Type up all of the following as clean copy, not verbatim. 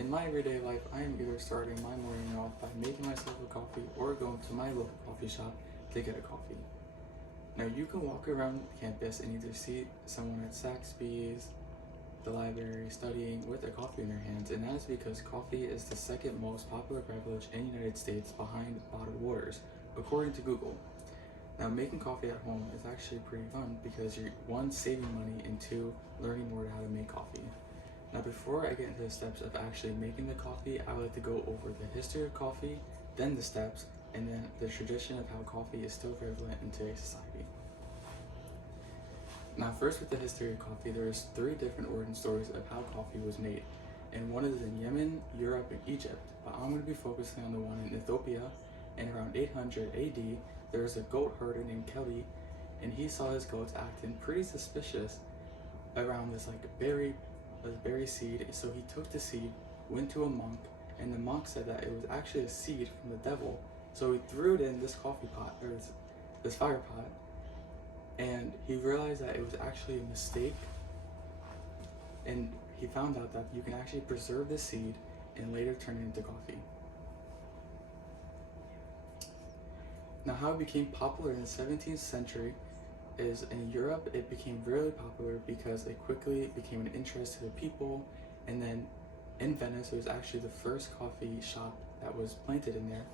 In my everyday life, I am either starting my morning off by making myself a coffee or going to my local coffee shop to get a coffee. Now, you can walk around campus and either see someone at Saxby's, the library, studying with a coffee in their hands, and that is because coffee is the second most popular beverage in the United States behind bottled waters, according to Google. Now, making coffee at home is actually pretty fun because you're one, saving money, and two, learning more how to make coffee. Now, before I get into the steps of actually making the coffee, I would like to go over the history of coffee, then the steps, and then the tradition of how coffee is still prevalent in today's society. Now, first with the history of coffee, there's 3 different origin stories of how coffee was made, and one is in Yemen, Europe, and Egypt, but I'm going to be focusing on the one in Ethiopia. And around 800 AD, there was a goat herder named Kelly, and he saw his goats acting pretty suspicious around this berry seed. So he took the seed, went to a monk, and the monk said that it was actually a seed from the devil. So he threw it in this coffee pot, or this fire pot, and he realized that it was actually a mistake. And he found out that you can actually preserve the seed and later turn it into coffee. Now, how it became popular in the 17th century is in Europe, it became really popular because it quickly became an interest to the people. And then in Venice, it was actually the first coffee shop that was planted in there,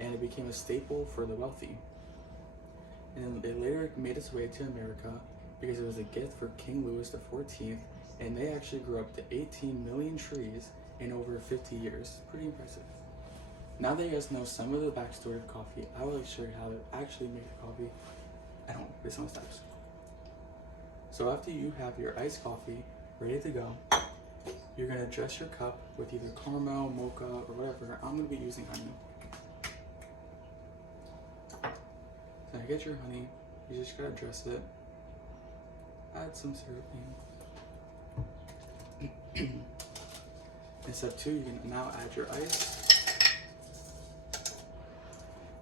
and it became a staple for the wealthy. And then it later made its way to America because it was a gift for King Louis XIV, and they actually grew up to 18 million trees in over 50 years. Pretty impressive. Now that you guys know some of the backstory of coffee, I would like to show you how to actually make the coffee at home based on the steps. So after you have your iced coffee ready to go, you're going to dress your cup with either caramel, mocha, or whatever. I'm going to be using honey. So you get your honey, you just gotta dress it, add some syrup in. In step 2, you can now add your ice.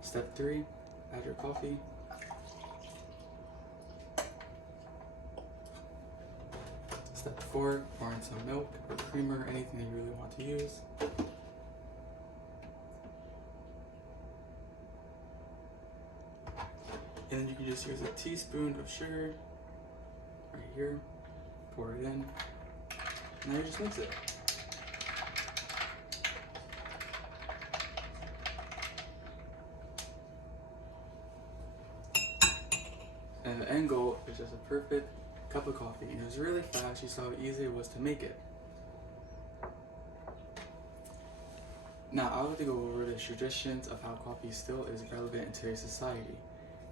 Step 3, add your coffee. Step 4, pour in some milk or creamer, anything that you really want to use. And then you can just use a teaspoon of sugar right here, pour it in, now you just mix it. And the end goal is just a perfect cup of coffee. And it was really fast, you saw how easy it was to make it. Now I would like to go over the traditions of how coffee still is relevant in today's society.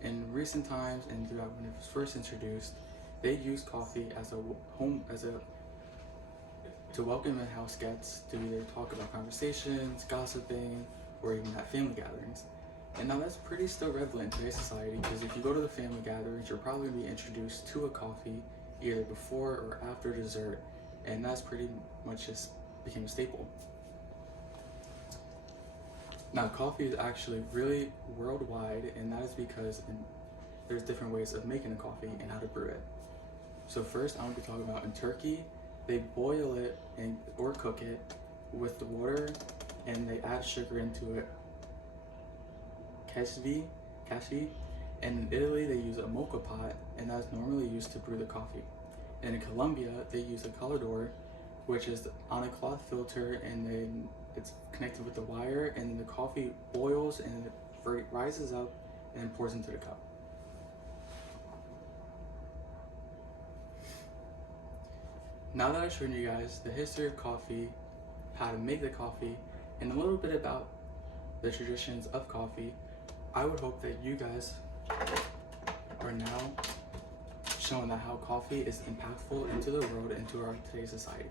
In recent times and throughout when it was first introduced, they used coffee as to welcome in house guests to either talk about conversations, gossiping, or even at family gatherings. And now that's pretty still relevant in today's society because if you go to the family gatherings, you're probably going to be introduced to a coffee either before or after dessert, and that's pretty much just became a staple. Now, coffee is actually really worldwide, and that is because there's different ways of making a coffee and how to brew it. So first, I'm going to be talking about in Turkey, they boil it or cook it with the water, and they add sugar into it, kasvi. And in Italy, they use a mocha pot, and that's normally used to brew the coffee. And in Colombia, they use a colador, which is on a cloth filter, and then it's connected with the wire, and the coffee boils and it rises up and pours into the cup. Now that I've shown you guys the history of coffee, how to make the coffee, and a little bit about the traditions of coffee, I would hope that you guys are now showing that how coffee is impactful into the world and to our today's society.